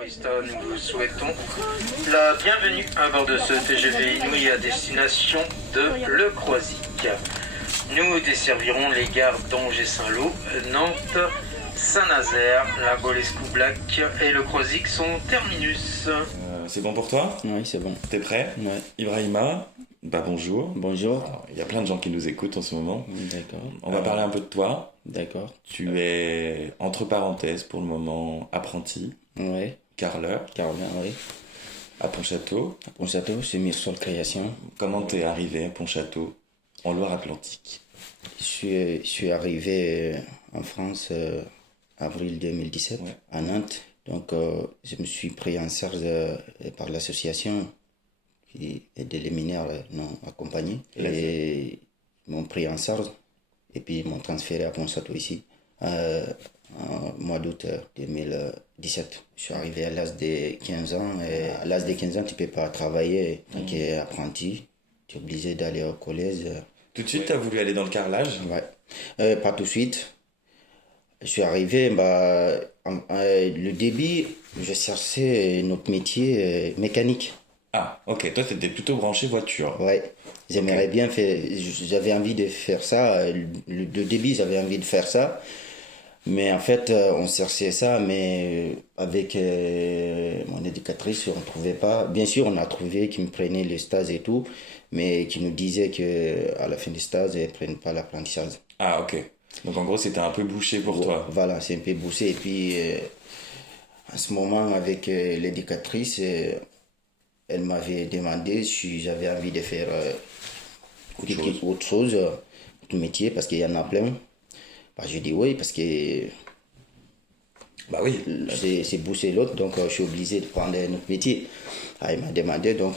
Arista, nous vous souhaitons la bienvenue à bord de ce TGV Inouï à destination de Le Croisic. Nous desservirons les gares d'Angers Saint-Lô, Nantes, Saint-Nazaire, La Baule-Escoublac et Le Croisic sont terminus. C'est bon pour toi ? Oui, c'est bon. T'es prêt ? Ouais. Ibrahima, bonjour. Bonjour. Alors, il y a plein de gens qui nous écoutent en ce moment. D'accord. On va parler un peu de toi. D'accord. Tu es, entre parenthèses, pour le moment, apprenti, Oui. carreleur, Carolin, oui. à Pontchâteau. À Pontchâteau, c'est Mirsol Création. Comment t'es arrivé à Pontchâteau, en Loire-Atlantique ? Je suis arrivé en France avril 2017, Ouais. à Nantes. Donc, je me suis pris en charge par l'association qui aide les mineurs non accompagnés. Et ils m'ont pris en charge et puis ils m'ont transféré à Pontchâteau ici en mois d'août 2017. Je suis arrivé à l'âge de 15 ans et à l'âge de 15 ans, tu peux pas travailler tant qu'apprenti. Apprenti. Tu es obligé d'aller au collège. Tout de suite, t'as voulu aller dans le carrelage ? Ouais. Pas tout de suite. Je suis arrivé, le début, je cherchais notre métier mécanique. Ah, ok. Toi, t'étais plutôt branché voiture. Ouais, j'aimerais bien faire, j'avais envie de faire ça. Le début, j'avais envie de faire ça. Mais en fait, on cherchait ça, mais avec mon éducatrice, on ne trouvait pas. Bien sûr, on a trouvé qui me prenait le stage et tout, mais qui nous disait qu'à la fin du stage, ils ne prennent pas l'apprentissage. Ah, ok. Donc en gros, c'était un peu bouché pour toi. Voilà, c'est un peu bouché. Et puis, à ce moment, avec l'éducatrice, elle m'avait demandé si j'avais envie de faire autre chose, autre métier, parce qu'il y en a plein. J'ai dit oui, parce que Bah oui. c'est bouché l'autre, donc je suis obligé de prendre un autre métier. Elle m'a demandé, donc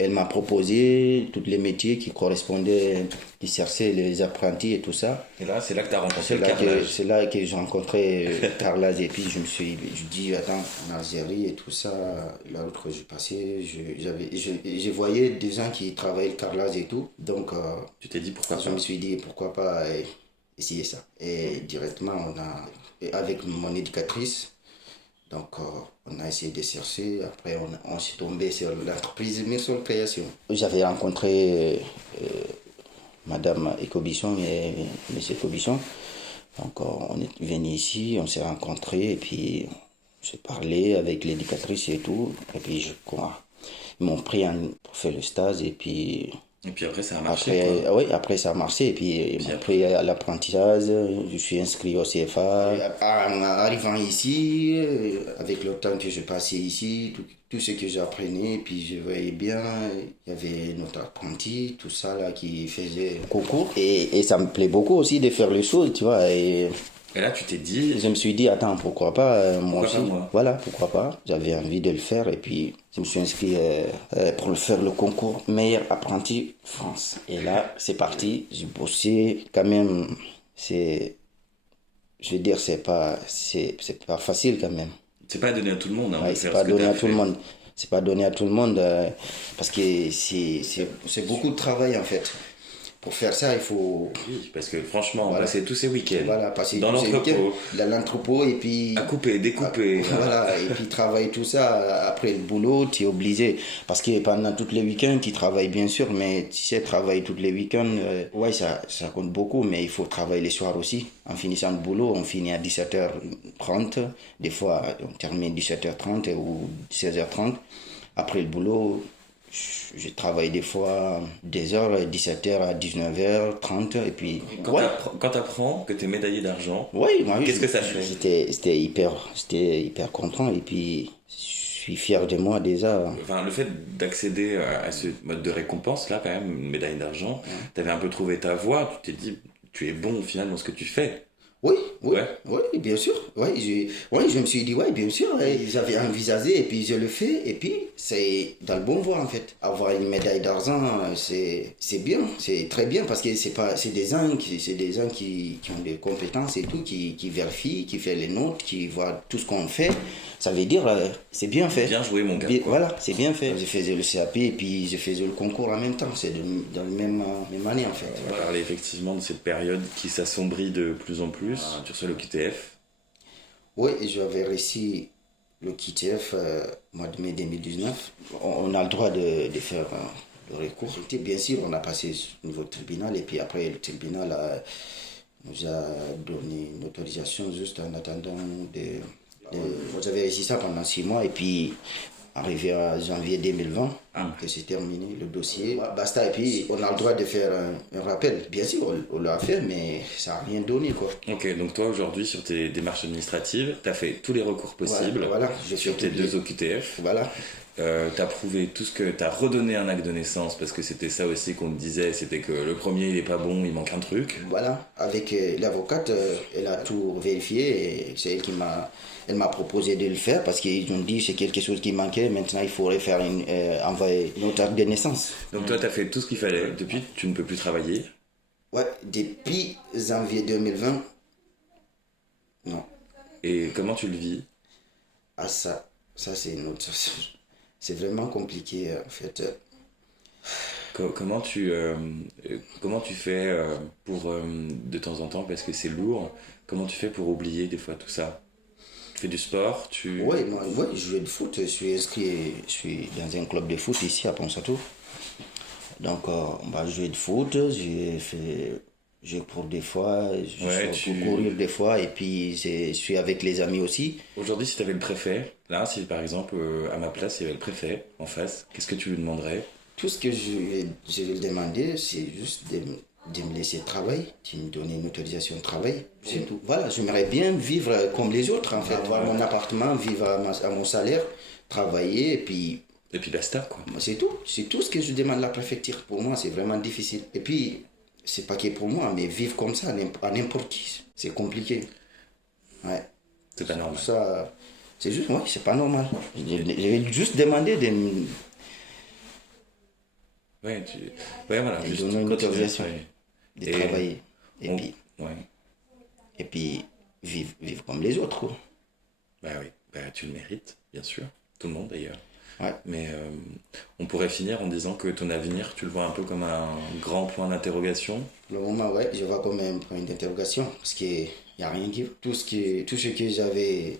elle m'a proposé tous les métiers qui correspondaient, qui cherchaient les apprentis et tout ça. Et là, c'est là que t'as rencontré le carrelage. C'est là que j'ai rencontré carrelage et puis je dis attends, en Algérie et tout ça, là où je passais, je voyais des gens qui travaillaient le carrelage et tout, donc Tu t'es dit pourquoi je pas ? me suis dit pourquoi pas essayer ça. Et directement, avec mon éducatrice, donc on a essayé de chercher. Après, on s'est tombé sur l'entreprise Mirsol Création. J'avais rencontré Madame Ecobichon et Monsieur Ecobichon. Donc on est venu ici, on s'est rencontrés et puis j'ai parlé avec l'éducatrice et tout. Et puis ils m'ont pris pour faire le stage et puis... Et puis après, ça a marché. Oui, après ça a marché. Et puis ils m'ont pris à l'apprentissage. Je suis inscrit au CFA. En arrivant ici, avec le temps que j'ai passé ici, tout ce que j'apprenais, et puis je voyais bien, il y avait notre apprenti, tout ça là qui faisait le concours. Et ça me plaît beaucoup aussi de faire les choses, tu vois. Et là, tu t'es dit... je me suis dit, attends, pourquoi pas moi aussi. Moi. Voilà, pourquoi pas. J'avais envie de le faire et puis je me suis inscrit pour faire le concours meilleur apprenti France. Et là, c'est parti. J'ai bossé quand même. Je veux dire, c'est pas facile quand même. C'est pas donné à tout le monde. Ouais, c'est pas donné à tout le monde. C'est pas donné à tout le monde parce que c'est beaucoup de travail en fait. Pour faire ça, il faut... Oui, parce que franchement, passer tous ces week-ends passer dans l'entrepôt, dans l'entrepôt et puis... à couper, découper. Voilà, et puis travailler tout ça, après le boulot, tu es obligé. Parce que pendant tous les week-ends, tu travailles bien sûr, mais tu sais, travailler tous les week-ends, ça compte beaucoup, mais il faut travailler les soirs aussi. En finissant le boulot, on finit à 17h30, des fois on termine 17h30 ou 16h30. Après le boulot... Je travaille des fois des heures, 17h à 19h30 et puis... Quand t'apprends que t'es médaillé d'argent, qu'est-ce que ça fait ? J'étais hyper content et puis je suis fier de moi déjà. Enfin, le fait d'accéder à ce mode de récompense là, quand même, une médaille d'argent, t'avais un peu trouvé ta voie, tu t'es dit, tu es bon au final dans ce que tu fais. Oui, bien sûr. Je me suis dit, bien sûr. J'avais envisagé et puis je le fais. Et puis, c'est dans le bon voie en fait. Avoir une médaille d'argent, c'est bien. C'est très bien parce que c'est des gens qui ont des compétences et tout, qui vérifient, qui font les notes, qui voient tout ce qu'on fait. Ça veut dire, c'est bien fait. Bien joué, mon gars. Voilà, c'est bien fait. Je faisais le CAP et puis je faisais le concours en même temps. C'est dans la même année en fait. On va parler effectivement de cette période qui s'assombrit de plus en plus. Tu reçois le QTF. Oui, j'avais réussi le QTF, mois de mai 2019, on a le droit de faire le recours. Et bien sûr, on a passé au niveau tribunal et puis après le tribunal nous a donné une autorisation juste en attendant Vous avez réussi ça pendant 6 mois et puis arrivé à janvier 2020, que c'est terminé le dossier. Basta, et puis on a le droit de faire un rappel. Bien sûr, on l'a fait, mais ça n'a rien donné, quoi. Ok, donc toi aujourd'hui sur tes démarches administratives, tu as fait tous les recours possibles Voilà, sur tes 2 OQTF. Voilà. Tu as prouvé tout ce que tu as redonné un acte de naissance parce que c'était ça aussi qu'on te disait, c'était que le premier il est pas bon, il manque un truc. Voilà, avec l'avocate, elle a tout vérifié et c'est elle m'a proposé de le faire parce qu'ils ont dit que c'est quelque chose qui manquait. Maintenant, il faudrait faire envoyer notre acte de naissance. Donc toi, tu as fait tout ce qu'il fallait. Depuis, tu ne peux plus travailler. Ouais, depuis janvier 2020, non. Et comment tu le vis? Ah, ça c'est une autre chose. C'est vraiment compliqué, en fait. Comment tu fais pour, de temps en temps, parce que c'est lourd, comment tu fais pour oublier des fois tout ça? Tu fais du sport, Oui, je joue du foot. Je suis inscrit, je suis dans un club de foot ici à Ponsatu. Donc, je joue du foot, je cours des fois, pour courir des fois, et puis je suis avec les amis aussi. Aujourd'hui, si tu avais le préfet, là, si par exemple, à ma place, il y avait le préfet en face, qu'est-ce que tu lui demanderais? Tout ce que je vais lui demander, c'est juste de me laisser travailler, de me donner une autorisation de travail, c'est tout. Voilà, j'aimerais bien vivre comme les autres, en fait. Avoir mon appartement, vivre à mon salaire, travailler, et puis basta, quoi. c'est tout ce que je demande à la préfecture. Pour moi, c'est vraiment difficile. Et puis, c'est pas que pour moi, mais vivre comme ça, à n'importe qui, c'est compliqué. Ouais. C'est pas normal. Ça, c'est juste, ouais, c'est pas normal. Je vais juste demander de me... Ouais, voilà. Juste donner une autorisation de travailler. Et puis, vivre comme les autres, quoi. Bah oui, tu le mérites, bien sûr. Tout le monde, d'ailleurs. Ouais. Mais on pourrait finir en disant que ton avenir, tu le vois un peu comme un grand point d'interrogation. Le moment, ouais, je vois comme un point d'interrogation parce qu'il n'y a rien qui... Tout ce que j'avais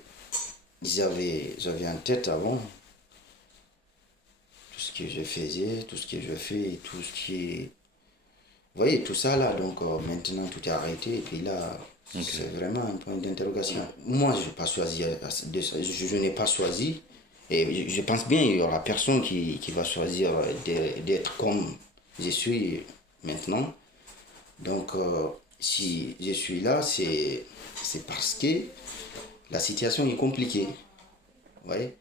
en tête avant, tout ce que je faisais, tout ce que je fais, tout ce qui... Vous voyez, tout ça là, donc maintenant tout est arrêté et puis là, c'est vraiment un point d'interrogation. Moi, je n'ai pas choisi, je n'ai pas choisi. Et je pense bien qu'il y aura personne qui va choisir d'être comme je suis maintenant. Donc, si je suis là, c'est parce que la situation est compliquée. Vous voyez?